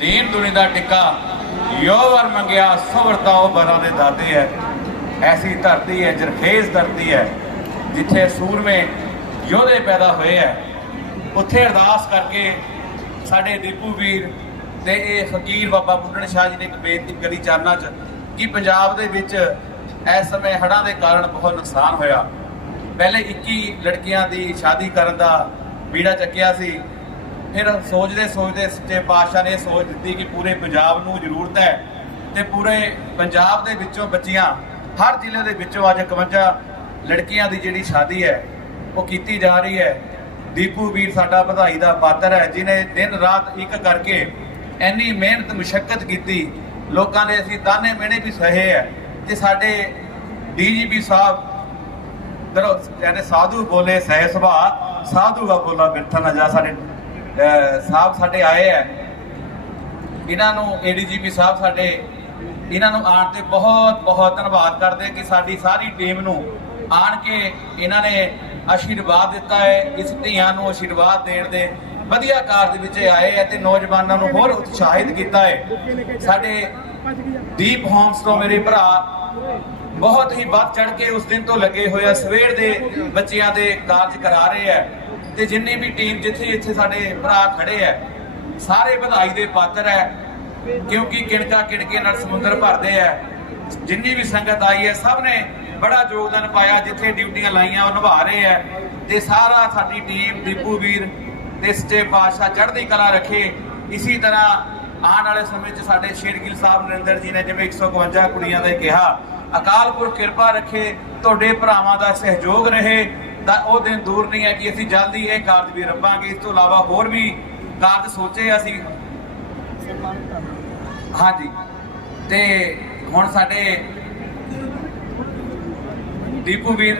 ਦੀਨ ਦੁਨੀ ਦਾ ਟਿੱਕਾ ਯੋ ਵਰ ਮੰਗਿਆ ਸਵਰਤਾ ਉਹ ਬਰਾਂ ਦੇ ਦਾਤੇ ਹੈ। ਐਸੀ ਧਰਤੀ ਹੈ, ਜਰਖੇਜ਼ ਧਰਤੀ ਹੈ, ਜਿੱਥੇ ਸੂਰਮੇ ਯੋਧੇ ਪੈਦਾ ਹੋਏ ਹੈ। ਉੱਥੇ ਅਰਦਾਸ ਕਰਕੇ ਸਾਡੇ ਦੀਪੂ ਵੀਰ ਤੇ ਇਹ ਫਕੀਰ ਬਾਬਾ ਬੁੱਢਣ ਸ਼ਾਹ ਜੀ ਨੇ ਇੱਕ ਬੇਨਤੀ ਕਰੀ ਚਰਨਾਂ 'ਚ ਕਿ ਪੰਜਾਬ ਦੇ ਵਿੱਚ ਇਸ ਸਮੇਂ ਹੜ੍ਹਾਂ ਦੇ ਕਾਰਨ ਬਹੁਤ ਨੁਕਸਾਨ ਹੋਇਆ। ਪਹਿਲੇ 21 ਲੜਕੀਆਂ ਦੀ ਸ਼ਾਦੀ ਕਰਨ ਦਾ ਬੀੜਾ ਚੱਕਿਆ ਸੀ। ਫਿਰ ਸੋਚਦੇ ਸੋਚਦੇ ਸੱਚੇ ਪਾਤਸ਼ਾਹ ਨੇ ਇਹ ਸੋਚ ਦਿੱਤੀ ਕਿ ਪੂਰੇ ਪੰਜਾਬ ਨੂੰ ਜ਼ਰੂਰਤ ਹੈ ਤੇ ਪੂਰੇ ਪੰਜਾਬ ਦੇ ਵਿੱਚੋਂ ਬੱਚੀਆਂ, ਹਰ ਜ਼ਿਲ੍ਹੇ ਦੇ ਵਿੱਚੋਂ ਅੱਜ 51 ਲੜਕੀਆਂ ਦੀ ਜਿਹੜੀ ਸ਼ਾਦੀ ਹੈ, ਉਹ ਕੀਤੀ ਜਾ ਰਹੀ ਹੈ। ਦੀਪੂ ਵੀਰ ਸਾਡਾ ਵਧਾਈ ਦਾ ਪਾਤਰ ਹੈ ਜਿਨੇ ਦਿਨ ਰਾਤ ਇੱਕ ਕਰਕੇ ਇੰਨੀ ਮਿਹਨਤ ਮੁਸ਼ਕਲ ਕੀਤੀ। ਲੋਕਾਂ ਦੇ ਅਸੀਂ ਤਾਨੇ ਮਿਹਣੇ ਵੀ ਸਹੇ ਹੈ ਤੇ ਸਾਡੇ ਡੀਜੀਪੀ ਸਾਹਿਬ ਦਰੋ ਕਹਿੰਦੇ ਸਾਧੂ ਬੋਲੇ ਸਹਿ ਸੁਭਾ ਸਾਧੂ ਦਾ ਬੋਲਾ ਬਿਰਥਾ ਨਾ ਜਾ ਸਾਡੇ ਸਾਹਿਬ ਸਾਡੇ ਆਏ ਹੈ ਇਹਨਾਂ ਨੂੰ ਏਡੀਜੀਪੀ ਸਾਹਿਬ ਸਾਡੇ, ਇਹਨਾਂ ਨੂੰ ਆਉਣ ਤੇ ਬਹੁਤ ਬਹੁਤ ਧੰਨਵਾਦ ਕਰਦੇ ਕਿ ਸਾਡੀ ਸਾਰੀ ਟੀਮ ਨੂੰ ਆਣ ਕੇ ਇਹਨਾਂ ਨੇ ਆਸ਼ੀਰਵਾਦ ਦਿੱਤਾ ਹੈ, ਇਸ ਧੀਆਂ ਨੂੰ ਆਸ਼ੀਰਵਾਦ ਦੇਣ ਦੇ। ਵਧੀਆ ਕਾਰਜ ਵਿੱਚ ਆਏ ਹੈ ਤੇ ਨੌਜਵਾਨਾਂ ਨੂੰ ਹੋਰ ਉਤਸ਼ਾਹਿਤ ਕੀਤਾ ਹੈ। ਸਾਡੇ ਦੀਪ ਹੋਮਸ ਤੋਂ ਮੇਰੇ ਭਰਾ ਬਹੁਤ ਹੀ ਵੱਧ ਚੜ ਕੇ ਉਸ ਦਿਨ ਤੋਂ ਲੱਗੇ ਹੋਏ ਸਵੇਰ ਦੇ ਬੱਚਿਆਂ ਦੇ ਕਾਰਜ ਕਰਾ ਰਹੇ ਆ ਤੇ ਜਿੰਨੀ ਵੀ ਟੀਮ ਜਿੱਥੇ ਇੱਥੇ ਸਾਡੇ ਭਰਾ ਖੜੇ ਆ, ਸਾਰੇ ਵਧਾਈ ਦੇ ਪਾਤਰ ਹੈ ਕਿਉਂਕਿ ਕਿਣਕਾ ਕਿਣਕੇ ਨਾਲ ਸਮੁੰਦਰ ਭਰਦੇ ਹੈ ਜਿੰਨੀ ਵੀ ਸੰਗਤ ਆਈ ਹੈ, ਸਭ ਨੇ ਬੜਾ ਯੋਗਦਾਨ ਪਾਇਆ, ਜਿੱਥੇ ਡਿਊਟੀਆਂ ਲਾਈਆਂ ਉਹ ਨਿਭਾ ਰਹੇ ਹੈ ਤੇ ਸਾਰਾ ਸਾਡੀ ਟੀਮ ਦੀਪੂ ਵੀਰ ਤੇ ਸੱਚੇ ਪਾਤਸ਼ਾਹ ਚੜ੍ਹਦੀ ਕਲਾ ਰੱਖੇ। ਇਸੇ ਤਰ੍ਹਾਂ ਆਉਣ ਵਾਲੇ ਸਮੇਂ 'ਚ ਸਾਡੇ ਸ਼ੇਰਗਿੱਲ ਸਾਹਿਬ ਨਰਿੰਦਰ ਜੀ ਨੇ ਜਿਵੇਂ 152 ਕੁੜੀਆਂ ਦਾ ਕਿਹਾ, ਅਕਾਲ ਪੁਰਖ ਕਿਰਪਾ ਰੱਖੇ, ਤੁਹਾਡੇ ਭਰਾਵਾਂ ਦਾ ਸਹਿਯੋਗ ਰਹੇ। ਤਾਂ ਉਹ ਦਿਨ ਦੂਰ ਨਹੀਂ ਹੈ ਕਿ ਅਸੀਂ ਜਲਦੀ ਇਹ ਕਾਰਜ ਵੀ ਰੱਬਾਂਗੇ। ਇਸ ਤੋਂ ਇਲਾਵਾ ਹੋਰ ਵੀ ਕਾਰਜ ਸੋਚੇ ਅਸੀਂ। ਹਾਂਜੀ। ਤੇ ਹੁਣ ਸਾਡੇ ਦੀਪੂ ਵੀਰ